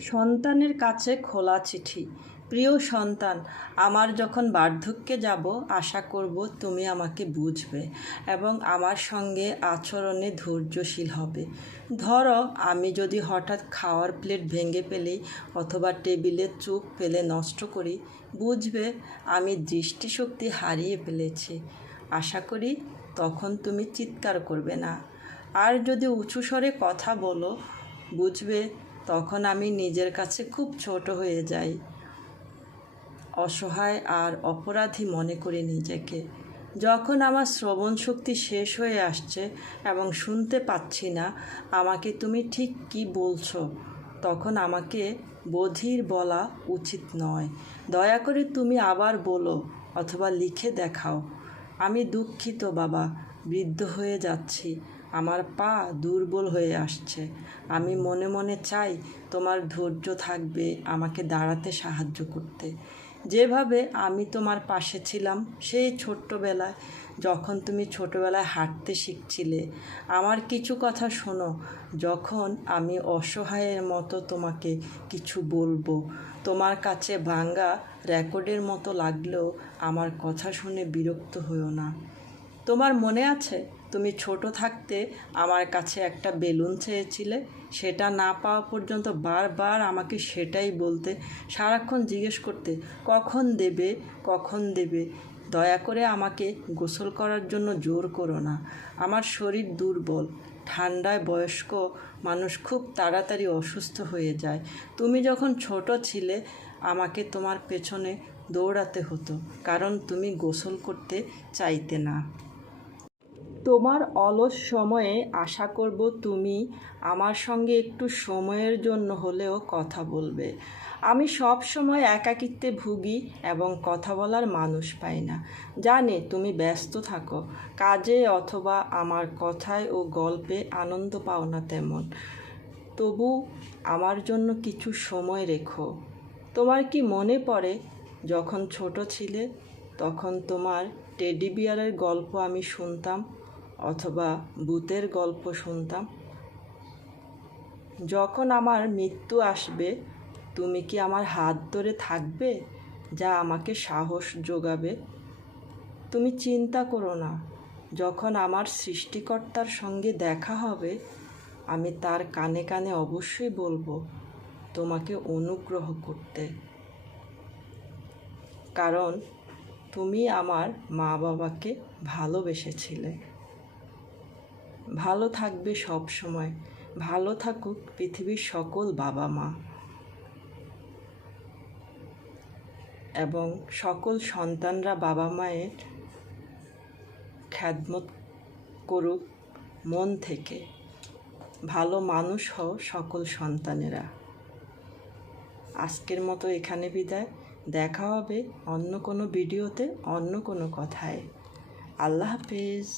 সন্তানের কাছে খোলা চিঠি। প্রিয় সন্তান, আমার যখন বার্ধক্যে যাব, আশা করব তুমি আমাকে বুঝবে এবং আমার সঙ্গে আচরণে ধৈর্যশীল হবে। ধরো, আমি যদি হঠাৎ খাওয়ার প্লেট ভেঙে ফেলি অথবা টেবিলে চুপ ফেলে নষ্ট করি, বুঝবে আমি দৃষ্টিশক্তি হারিয়ে ফেলেছি। আশা করি তখন তুমি চিৎকার করবে না। আর যদি উঁচু স্বরে কথা বলো, বুঝবে তখন আমি নিজের কাছে খুব ছোট হয়ে যাই। অসহায় আর অপরাধী মনে করি নিজেকে। যখন আমার শ্রবণ শক্তি শেষ হয়ে আসছে এবং শুনতে পাচ্ছি না, আমাকে তুমি ঠিক কি বলছো? তখন আমাকে বধির বলা উচিত নয়। দয়া করে তুমি আবার বলো অথবা লিখে দেখাও। আমি দুঃখিত বাবা, বৃদ্ধ হয়ে যাচ্ছি। আমার পা দুর্বল হয়ে আসছে। আমি মনে মনে চাই তোমার ধৈর্য থাকবে আমাকে দাঁড়াতে সাহায্য করতে। যেভাবে আমি তোমার পাশে ছিলাম সেই ছোট্টবেলায়, যখন তুমি ছোটবেলায় হাঁটতে শিখছিলে। আমার কিছু কথা শোনো, যখন আমি অসহায়ের মতো তোমাকে কিছু বলব। তোমার কাছে ভাঙ্গা রেকর্ডের মতো লাগলেও আমার কথা শুনে বিরক্ত হইও না। তোমার মনে আছে? তুমি ছোট থাকতে আমার কাছে একটা বেলুন চেয়েছিলে। সেটা না পাওয়া পর্যন্ত বারবার আমাকে সেটাই বলতে, সারাক্ষণ জিজ্ঞেস করতে, কখন দেবে? কখন দেবে? দয়া করে আমাকে গোসল করার জন্য জোর করো না। আমার শরীর দুর্বল। ঠান্ডায় বয়স্ক মানুষ খুব তাড়াতাড়ি অসুস্থ হয়ে যায়। তুমি যখন ছোট ছিলে, আমাকে তোমার পেছনে দৌড়াতে হতো, কারণ তুমি গোসল করতে চাইতে না। তোমার অলস সময়ে আশা করব তুমি আমার সঙ্গে একটু সময়ের জন্য হলেও কথা বলবে। আমি সব সময় একাকিত্বে ভুগি এবং কথা বলার মানুষ পাই না। জানি তুমি ব্যস্ত থাকো, কাজে অথবা আমার কথায় ও গল্পে আনন্দ পাও না তেমন। তবু আমার জন্য কিছু সময় রেখো। তোমার কি মনে পড়ে, যখন ছোট ছিলে, তখন তোমার টেডি বিয়ারের গল্প আমি শুনতাম? অথবা ভূতের গল্প শুনতাম। যখন আমার মৃত্যু আসবে, তুমি কি আমার হাত ধরে থাকবে, যা আমাকে সাহস যোগাবে? তুমি চিন্তা করো না, যখন আমার সৃষ্টিকর্তার সঙ্গে দেখা হবে, আমি তার কানে কানে অবশ্যই বলব, তোমাকে অনুগ্রহ করতে। কারণ তুমি আমার মা বাবাকে ভালোবেসেছিলে। ভালো থাকবে সব সময়। ভালো থাকুক পৃথিবীর সকল বাবা মা। এবং সকল সন্তানরা বাবা মায়ের খ্যাদমত করুক মন থেকে। ভালো মানুষ হও সকল সন্তানেরা। আজকের মতো এখানে বিদায়। দেখা হবে অন্য কোনো ভিডিওতে, অন্য কোনো কথায়। আল্লাহ হাফিজ।